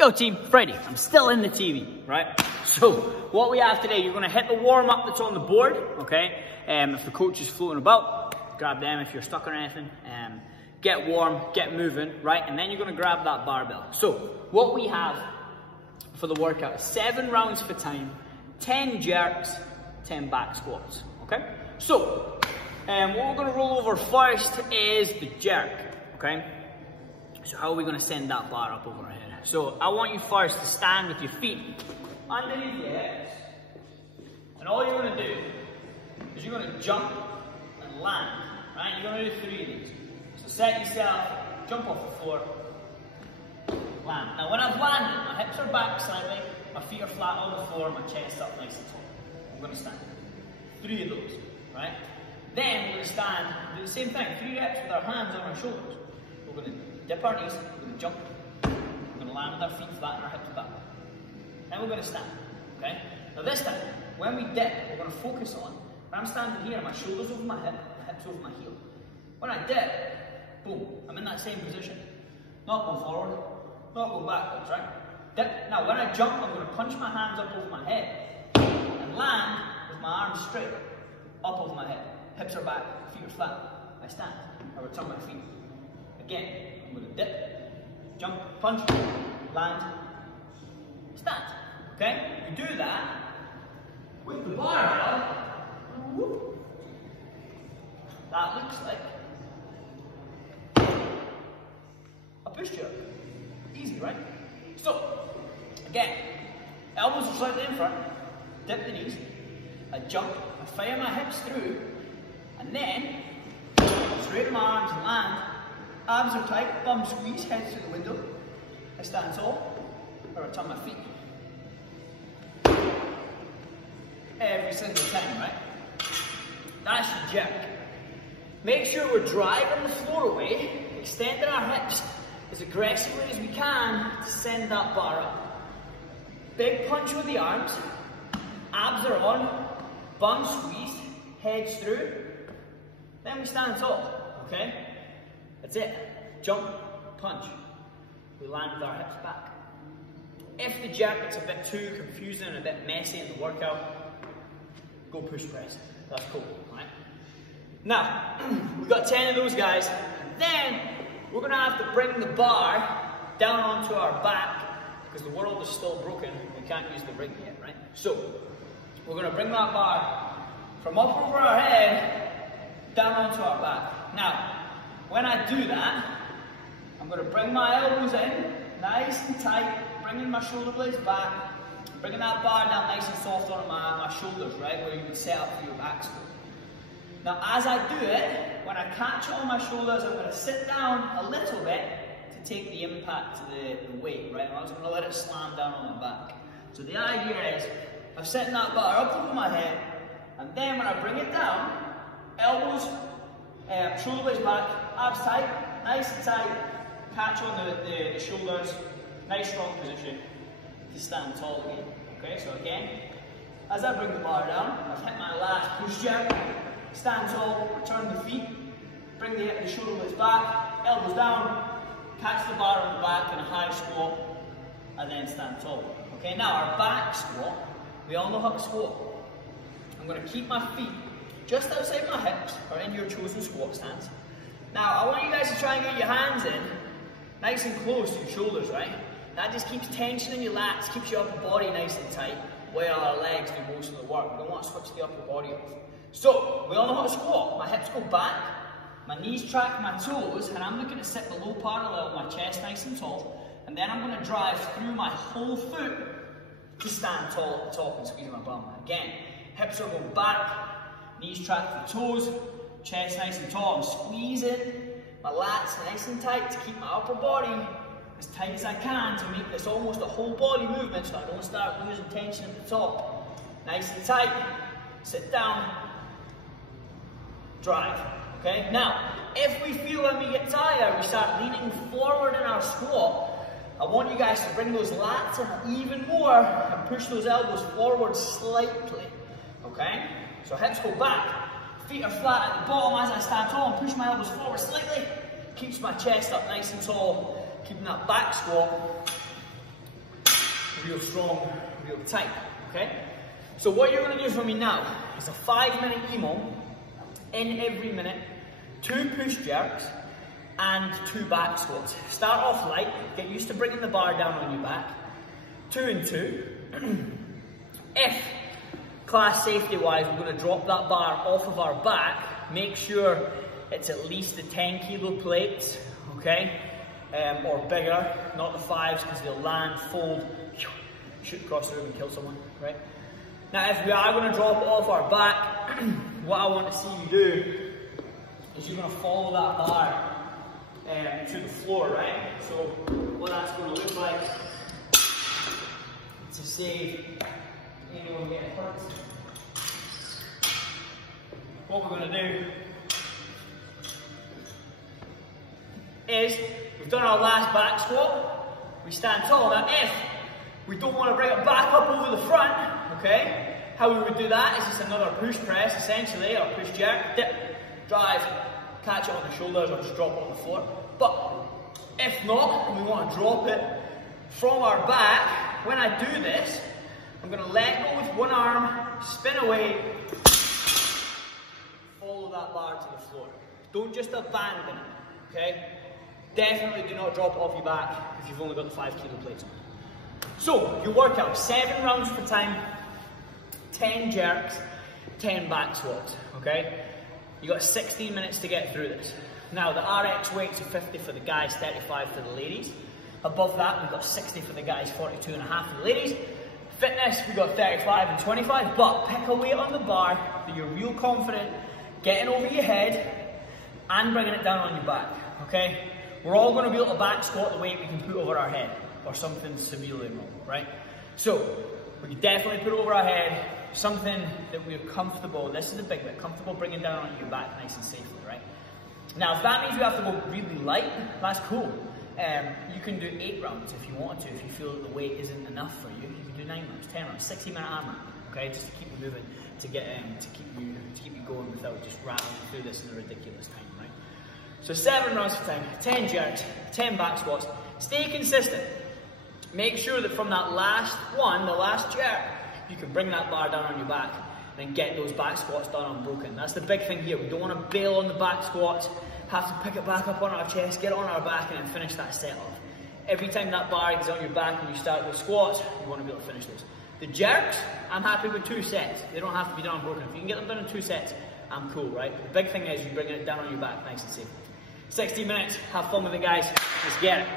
Yo team, Friday, I'm still in the TV, right? So, what we have today, you're gonna hit the warm up that's on the board, okay? If the coach is floating about, grab them if you're stuck or anything. Get warm, get moving, right? And then you're gonna grab that barbell. So, what we have for the workout is 7 rounds for time, 10 jerks, 10 back squats, okay? So, what we're gonna roll over first is the jerk, okay? So how are we gonna send that bar up over our head? So I want you first to stand with your feet underneath your hips. And all you're gonna do is you're gonna jump and land, right? You're gonna do 3 of these. So set yourself, jump off the floor, land. Now when I've landed, my hips are back slightly, my feet are flat on the floor, my chest up nice and tall. I'm gonna stand. 3 of those, right? Then we're gonna stand, do the same thing, 3 reps with our hands on our shoulders. We're gonna dip our knees, we're gonna jump, we're gonna land with our feet flat and our hips back. Then we're gonna stand, okay? Now this time, when we dip, we're gonna focus on, when I'm standing here, my shoulders over my hip, my hips over my heel. When I dip, boom, I'm in that same position. Not going forward, not going backwards, right? Dip. Now when I jump, I'm gonna punch my hands up over my head and land with my arms straight, up over my head. Hips are back, feet are flat. I stand, I return my feet. Again, I'm going to dip, jump, punch, land, stand. Okay? You do that with the barbell. That looks like a push jerk. Easy, right? So, again, elbows are slightly in front, dip the knees, I jump, I fire my hips through, and then straighten my arms and land. Abs are tight, bum squeeze, head through the window. I stand tall, I return my feet. Every single time, right? That's your jerk. Make sure we're driving the floor away, extending our hips as aggressively as we can to send that bar up. Big punch with the arms, abs are on, bum squeezed, heads through. Then we stand tall, okay? That's it. Jump, punch. We land with our hips back. If the jerk gets a bit too confusing and a bit messy in the workout, go push press. That's cool, right? Now, we've got 10 of those guys. Then, we're gonna have to bring the bar down onto our back because the world is still broken. We can't use the ring yet, right? So, we're gonna bring that bar from up over our head down onto our back. Now, when I do that, I'm going to bring my elbows in, nice and tight, bringing my shoulder blades back, bringing that bar down nice and soft on my shoulders, right, where you would set up for your back squat. Now, as I do it, when I catch it on my shoulders, I'm going to sit down a little bit to take the impact of the weight, right? I'm just going to let it slam down on my back. So the idea is, I'm setting that bar up over my head, and then when I bring it down, elbows, shoulder blades back, abs tight, nice and tight, catch on the shoulders, nice strong position to stand tall again. Okay, so again, as I bring the bar down, I've hit my last push jerk, stand tall, return the feet, bring the shoulder blades back, elbows down, catch the bar on the back in a high squat, and then stand tall. Okay, now our back squat, we all know how to squat. I'm going to keep my feet just outside my hips or in your chosen squat stance. Now, I want you guys to try and get your hands in nice and close to your shoulders, right? That just keeps tension in your lats, keeps your upper body nice and tight, while our legs do most of the work. We don't want to switch the upper body off. So, we all know how to squat. My hips go back, my knees track my toes, and I'm looking to sit below parallel with my chest nice and tall. And then I'm going to drive through my whole foot to stand tall at the top and squeeze my bum. Again, hips are going back, knees track the toes, chest nice and tall. I'm squeezing my lats nice and tight to keep my upper body as tight as I can to make this almost a whole body movement so I don't start losing tension at the top. Nice and tight, sit down, drive. Okay, now, if we feel when we get tired, we start leaning forward in our squat, I want you guys to bring those lats in even more and push those elbows forward slightly. Okay, so hips go back. Feet are flat at the bottom as I stand tall and push my elbows forward slightly. Keeps my chest up nice and tall, keeping that back squat real strong, real tight, okay? So what you're gonna do for me now is a 5-minute EMOM in every minute, 2 push jerks, and 2 back squats. Start off light, get used to bringing the bar down on your back, 2 and 2. If, class safety wise, we're gonna drop that bar off of our back, make sure it's at least the 10 kilo plates, okay? Or bigger, not the 5s, because they'll land, fold, shoot across the room and kill someone, right? Now, if we are going to drop it off our back, what I want to see you do is you're going to follow that bar to the floor, right? So, what that's going to look like to save anyone getting hurt. What we're going to do is, we've done our last back squat, we stand tall. Now if we don't want to bring it back up over the front, okay, how we would do that is just another push press essentially, or push jerk, dip, drive, catch it on the shoulders or just drop it on the floor. But if not, and we want to drop it from our back, when I do this, I'm going to let go with one arm, spin away, follow that bar to the floor. Don't just abandon it, okay? Definitely do not drop it off your back if you've only got the 5 kilo plates on. So, your workout, 7 rounds per time, 10 jerks, 10 back squats, okay? You got 16 minutes to get through this. Now, the RX weights are 50 for the guys, 35 for the ladies. Above that, we've got 60 for the guys, 42.5 for the ladies. Fitness, we've got 35 and 25, but pick a weight on the bar that you're real confident getting over your head and bringing it down on your back, okay? We're all going to be able to back squat the weight we can put over our head, or something severely wrong, right? So, we can definitely put it over our head, something that we're comfortable, this is the big bit, comfortable bringing down on your back nice and safely, right? Now, if that means you have to go really light, that's cool. You can do 8 rounds if you want to, if you feel that the weight isn't enough for you. You can do 9 rounds, 10 rounds, 60-minute arm, okay, just to keep you moving, to keep you going without just rattling through this in a ridiculous time, right? So 7 rounds per time, 10 jerks, 10 back squats. Stay consistent. Make sure that from that last one, the last jerk, you can bring that bar down on your back and get those back squats done unbroken. That's the big thing here. We don't want to bail on the back squats, have to pick it back up on our chest, get it on our back, and then finish that set off. Every time that bar is on your back and you start those squats, you want to be able to finish those. The jerks, I'm happy with 2 sets. They don't have to be done unbroken. If you can get them done in 2 sets, I'm cool, right? The big thing is you bring it down on your back nice and safe. 60 minutes, have fun with it, guys. Let's get it.